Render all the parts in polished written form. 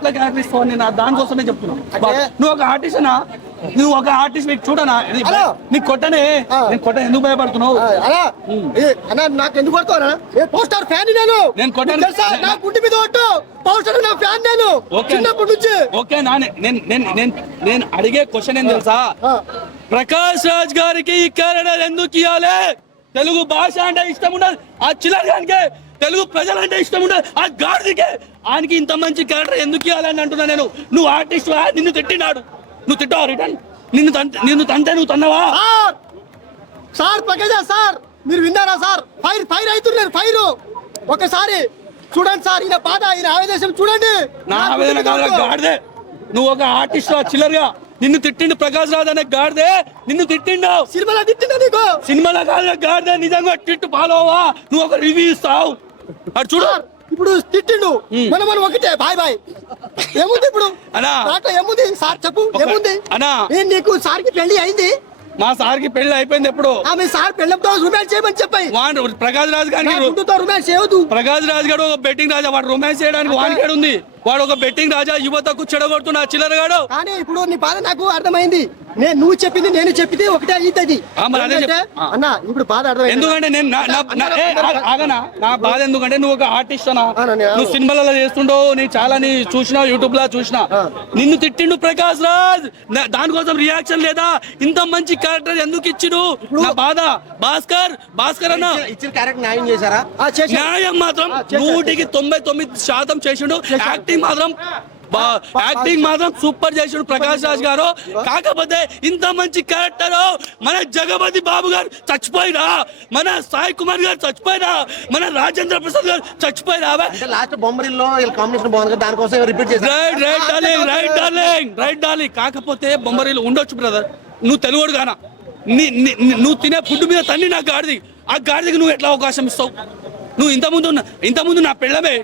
దానికోసమే చెప్తున్నా. నువ్వు ఒక ఆర్టిస్టనా? నువ్వు ఒక ఆర్టిస్ట్ మీకు చూడనా? నీకు కొట్టనే నేను కొట్ట ఎందుకు భయపడుతున్నావు? నాకు ఎందుకు కొడతావు? పోస్టర్ ఫ్యాన్ నేను కొట్టాను. నా గుండె మీద కొట్టు. పోస్టర్ నా ఫ్యాన్ నేను చిన్నప్పటి నుంచి. ఓకే నేను అడిగే క్వశ్చన్ ఏం తెలుసా? ప్రకాష్ రాజ్ గారికి ఈ క్యారెక్టర్ ఎందుకు ఇవ్వాలి? తెలుగు భాష అంటే ఇష్టం ఉండదు ఆ చిల్లర్ గానికి, తెలుగు ప్రజలంటే ఇష్టం ఉండదు ఆ గాడిదికే. ఆయనకి ఇంత మంచి క్యారెక్టర్ ఎందుకు ఇవ్వాలని అంటున్నా నేను. నువ్వు ఆర్టిస్ట్, నిన్ను తిట్టినాడు, నువ్వు తిట్టావు రిటర్న్. నిన్ను తంటే నువ్వు తన్నావా? సార్ ప్రకాష్ సార్ మీరు విన్నారా సార్? ఫైర్ అవుతున్నారు ఫైర్. ఒకసారి చూడండి సార్, ఈయన బాధ, ఈయన ఆవేదన చూడండి. నా ఆవేదన కాదు గాడిదే. నువ్వు ఒక ఆర్టిస్ట్ చిల్లర్ గా నిన్ను తిట్టిండు ప్రకాష్ రాజ్ అనే గాడిదే. నిన్ను తిట్టిండు సినిమాలో తిట్టిండు నీకు. సినిమాలో కాదు గాడిదే, నిజంగా తిట్టు ఫాలోవా. నువ్వు ఒక రివ్యూ ఇస్తావు అటు చూడు. ఇప్పుడు తిట్టిండు మనం ఒకటే బాయ్ ఏముంది ఇప్పుడు అనా ఏముంది సార్ చెప్పు ఏముంది అనా? నీకు సార్ కి పెళ్లి అయింది? మా సార్ కి పెళ్లి అయిపోయింది ఎప్పుడు. ఆమె సార్ పెళ్ళంతో రొమాన్స్ చేయమని చెప్పాయి. ప్రకాష్ రాజ్ గారికి రొమాన్స్ చేయదు. ప్రకాష్ రాజ్ గారు ఒక బెట్టింగ్ రాజా, వాడు రొమాన్స్ చేయడానికి వానికాడు ఉంది. వాడు ఒక బెట్టింగ్ రాజా, యువతకు చెడగొడుతున్నా చిల్లరగాడు. కానీ ఇప్పుడు నీ బాధ నాకు అర్థమైంది. నువ్వు చెప్పింది నేను చెప్పింది ఒకటే అవుతుంది అన్న. ఇప్పుడు బాధ అర్థమైంది. ఎందుకంటే నేను ఆగనా, నా బాధ ఎందుకంటే నువ్వు ఒక ఆర్టిస్ట్ అనా, నువ్వు సినిమాలలో చేస్తుండవు, నేను చాలా నీ చూసినా, యూట్యూబ్ లో చూసినా. నిన్ను తిట్టిండు ప్రకాష్ రాజ్, దానికోసం రియాక్షన్ లేదా? ఇంత మంచి క్యారెక్టర్ ఎందుకు ఇచ్చిడు? నా బాధ. భాస్కర్ అన్న ఇచ్చిన క్యారెక్టర్ న్యాయం చేశారా? న్యాయం మాత్రం 99% చేసిండు. యాక్టింగ్ మాత్రం సూపర్ చేసాడు ప్రకాష్ రాజ్ గారు. కాకపోతే ఇంత మంచి క్యారెక్టర్ మన జగపతి బాబు గారు చచ్చిపోయినా, మన సాయి కుమార్ గారు చచ్చిపోయినా, మన రాజేంద్ర ప్రసాద్ గారు చచ్చిపోయినా. లాస్ట్ బొమ్మరిల్లో కాంబినేషన్ బాగుంది, దానికోసం రిపీట్ చేశారు. Right darling. కాకపోతే బొమ్మరిల్లు ఉండొచ్చు బ్రదర్, నువ్వు తెలుగుడు గానా, నువ్వు తినే ఫుడ్ మీద తన్ని నాకు గాడిది. ఆ గాడిదికి నువ్వు ఎట్లా అవకాశం ఇస్తావు? నువ్వు ఇంతకుముందు నా పెళ్ళమే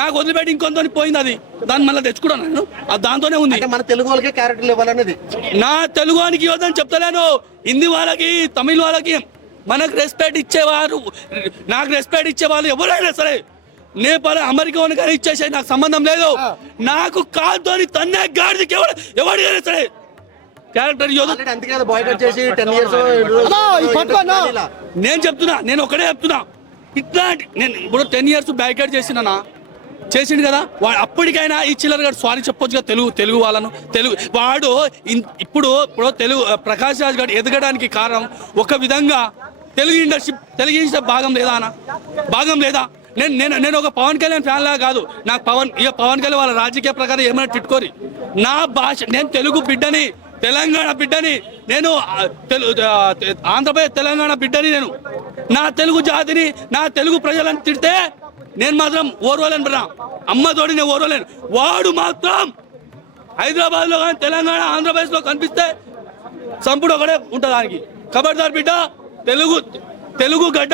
నాకు వదిలిపెట్టి ఇంకొంత పోయింది. అది దాన్ని మళ్ళీ తెచ్చుకున్నాను నేను. దాంతోనే ఉంది. మన తెలుగు వాళ్ళకి క్యారెక్టర్ ఇవ్వాలనేది. నా తెలుగు వానికి ఇవ్వదని చెప్తలేను. హిందీ వాళ్ళకి, తమిళ వాళ్ళకి మనకు రెస్పెక్ట్ ఇచ్చేవారు, నాకు రెస్పెక్ట్ ఇచ్చేవాళ్ళు ఎవరైనా సరే, నేపాల్ అమెరికా కానీ ఇచ్చేసే నాకు సంబంధం లేదు. నాకు కాల్తోని తన్నే గాడికి ఎవరికైనా సరే క్యారెక్టర్ నేను చెప్తున్నా. నేను ఒకటే చెప్తున్నా, ఇట్లాంటి నేను ఇప్పుడు 10 years బ్యాకెట్ చేసిండు కదా. వాడు అప్పటికైనా ఈ చిల్లర గారు సారీ చెప్పొచ్చుగా తెలుగు వాళ్ళను. వాడు ఇప్పుడు తెలుగు ప్రకాష్ రాజ్ గారు ఎదగడానికి కారణం ఒక విధంగా తెలుగు ఇండస్ట్రీ భాగం లేదా అన్న? భాగం లేదా? నేను ఒక పవన్ కళ్యాణ్ ఫ్యాన్ లాగా కాదు. నాకు పవన్ కళ్యాణ్ వాళ్ళ రాజకీయ ప్రకారం ఏమైనా తిట్టుకోరి. నా భాష, నేను తెలుగు బిడ్డని, తెలంగాణ బిడ్డని, నేను ఆంధ్రప్రదేశ్ తెలంగాణ బిడ్డని. నేను నా తెలుగు జాతిని, నా తెలుగు ప్రజలను తిడితే నేను మాత్రం ఓర్వలేను బ్రా. అమ్మతోడి నేను ఓర్వలేను. వాడు మాత్రం హైదరాబాద్ లో కానీ, తెలంగాణ, ఆంధ్రప్రదేశ్ లో కనిపిస్తే సంపుడు ఒకడే ఉంటుంది దానికి. ఖబర్దార్ బిడ్డ, తెలుగు గడ్డ